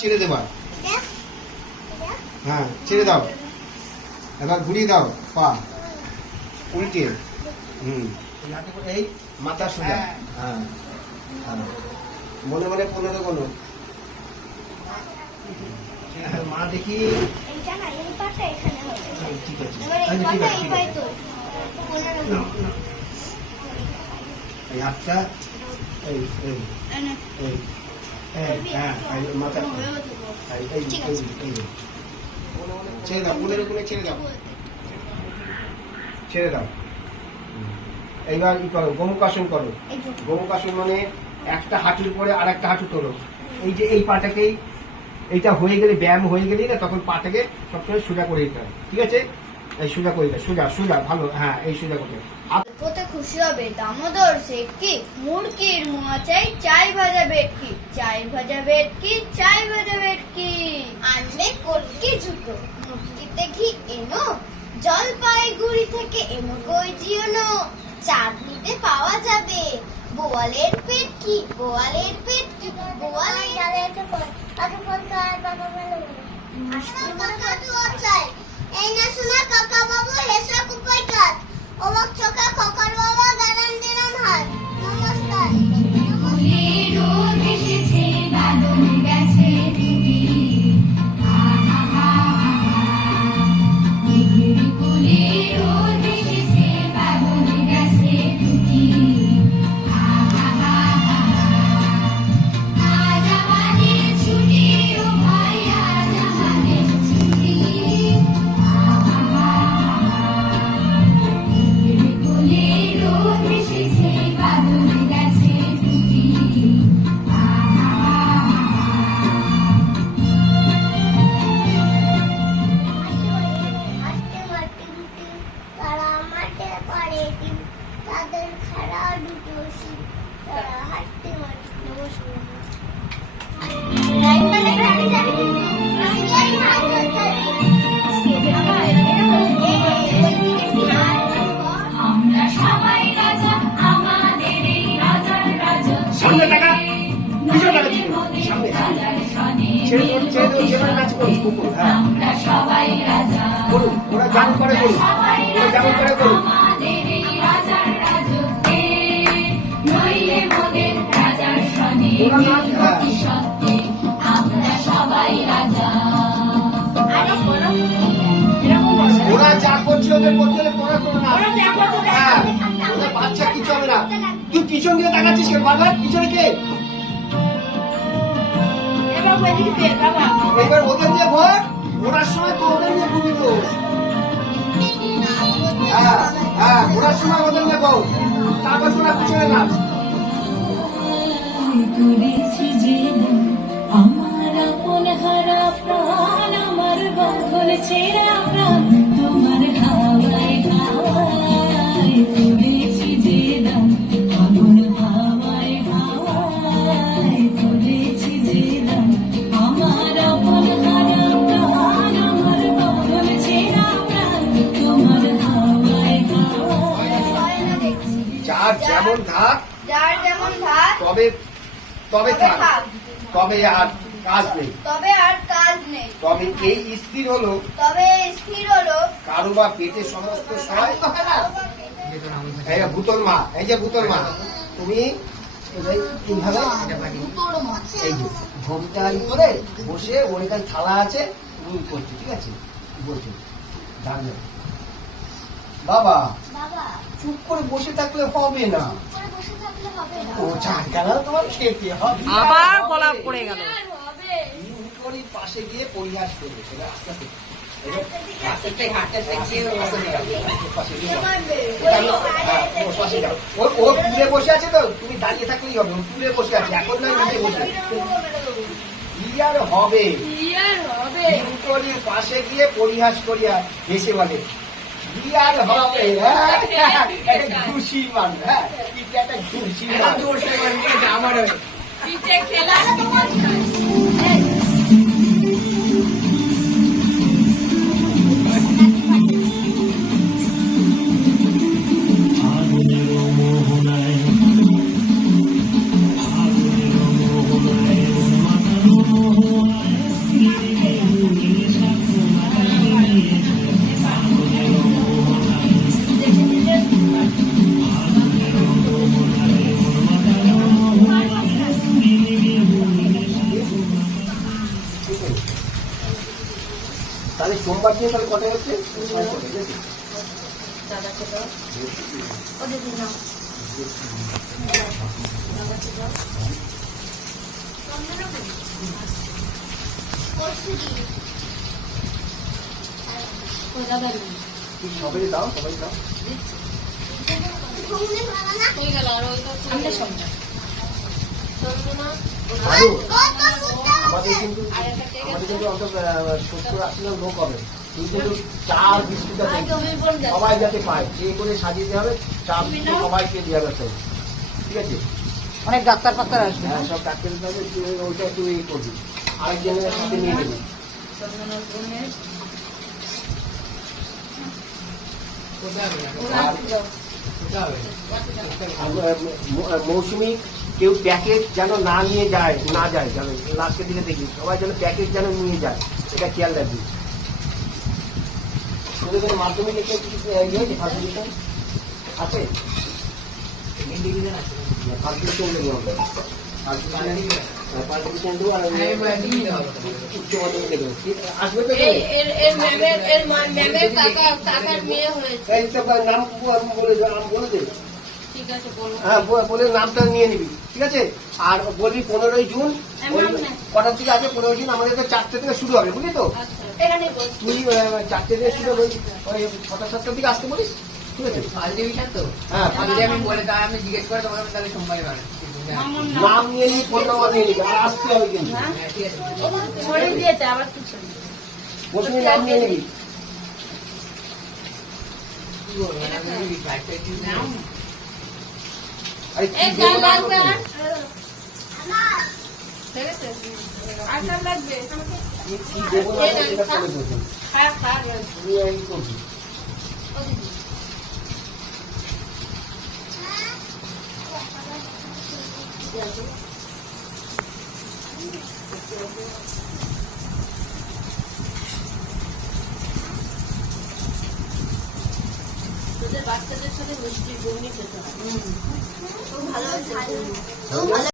ছেড়ে দেবা। হ্যাঁ ছেড়ে দাও। এবার ঘুরিয়ে দাও পা। উল্টে। হুম। এই মাথা সোজা। হ্যাঁ হ্যাঁ। মনে মনে পনেরো কোনো মা দেখি। ঠিক আছে। আচ্ছা, ঠিক আছে, ঠিক আছে। এই হাতটা এই এই এই। ছেড়ে দাও কোণে ছেড়ে দাও ছেড়ে দাও এইবার করো করো মানে একটা হাঁটুর পরে আর একটা হাঁটু তোলো এই যে এই পাটাকেই এইটা হয়ে গেলে ব্যায়াম হয়ে গেলেই না তখন পাটাকে সবসময় সোজা করে দিতে হয় ঠিক আছে এই সোজা করে দিতে সোজা সোজা ভালো হ্যাঁ এই সোজা করতে হবে। খুশি হবে দামোদর শেটকি মুরগির মোয়া চাই চাই ভাজা বেটকি চাই ভাজা বেটকি চাই ভাজা বেটকি আনলে কটকি জুতো। মুরগিতে ঘি এনো জলপাইগুড়ি থেকে এনো কই জিওনো? চাটনিতে পাওয়া যাবে। বোয়ালের পেট কি? বোয়ালের পেট কি? বোয়ালের এই না শোনা কাকা বাবু হেসা কুপাই কাজ অবাক চোখা খকর বাবা। আমরা সবাই রাজা। করুন ওরা যেমন করে করুন সবাই রাজা। আমাদের এই রাজার রাজত্বে নইলে মোদের রাজার সনে ওরা নাচ, হ্যাঁ। কি সত্যে আমরা সবাই রাজা। ওরা যা করছে ওদের করতে হলে করো না। হ্যাঁ। বাচ্চা কিছু হবে না। তুই পিছন দিয়ে তাকাচ্ছিস বারবার? পিছনে কে? হ্যাঁ হ্যাঁ করেছি জীবন, আমার আপন হারা প্রাণ, আমার বদল ছেড়া প্রাণ, তোমার হাওয়ায় হাওয়ায় যার যেমন ধাক যার যেমন তবে তবে থাক। তবে আর কাজ নেই। তবে আর কাজ নেই। তবে এই স্থির হলো তবে স্থির হলো কারও বা পেটে সমস্ত সহায় এই যে ভূতল মা এই যে ভূতল মা তুমি এই এইভাবে এই যে ই বসে ওর এখানে থালা আছে তুমি করছ ঠিক আছে? বলছো বাবা চুপ করে বসে থাকলে হবে না। করে বসে থাকলে হবে না ও তোমার খেতে হবে। আবার গলা পড়ে গেল। পাশে গিয়ে পরিহাস করবে সেটা আস্তে আস্তে। ও- তুলে বসে আছে তো? তুমি দাঁড়িয়ে থাকলেই হবে তুলে বসে আছে। এখন নয় নিচে বসে। কি আর হবে? ইউনিকরির পাশে গিয়ে পরিহাস করিয়া হেসে বলে কি আর হবে হ্যাঁ? একটা ঘুষি মারবে হ্যাঁ কি একটা ঘুষি মারবে আমার আগুনের তাহলে সোমবার দিন তাহলে কটা হচ্ছে? ছয়শো, ঠিক আছে? ও দিদি না তুই সবাই দাও সবাই দাও ভালো। আমাদের কিন্তু আমাদের কিন্তু অত সত্তর আশি জন লোক হবে। কিন্তু চার বিস্কুট সবাই যাতে পায় যে করে সাজিয়ে দেওয়া হবে বিস্কুট সবাইকে দেওয়া হবে। ঠিক আছে? অনেক ডাক্তার ফাক্তার আসবে। হ্যাঁ সব ডাক্তার হবে তুই ওইটা একটু ইয়ে করবি। আরেকজনের সাথে নিয়ে মৌ- মৌসুমি কেউ প্যাকেট যেন না নিয়ে যায় না যায় যেন লাস্টের দিকে দেখি সবাই যেন প্যাকেট যেন নিয়ে যায় এটা খেয়াল রাখবি। মাধ্যমিকে কিছু ইয়ে আছে নাম হ্যাঁ বলে নামটা নিয়ে নিবি। ঠিক আছে? আর বলবি পনেরোই জুন কটার থেকে আছে পনেরোই জুন আমাদের চারটে থেকে শুরু হবে বুঝলি তো? তুই চারটে থেকে শুরু হবে ওই ছটা সাতটার দিকে আসতে বলিস ঠিক আছে? হ্যাঁ আমি বলে আমি জিজ্ঞেস করে তোমাকে তাহলে সোমবার নাম নিয়ে নিবি ফোন নাম্বার নিয়ে নিবি আর আসতে হবে কিন্তু। হ্যাঁ? ঠিক আছে। ছড়িয়ে দিয়েছে আবার কি ছড়িয়ে প্রথমে নাম নিয়ে নিবি। কি বলব আমি যদি ফাইভটা একটু নাও আরে কি দেবো না করবি? কি কি দেবো না করবি সেটা বলে সাথে মিষ্টি এই খেতে হবে ভালো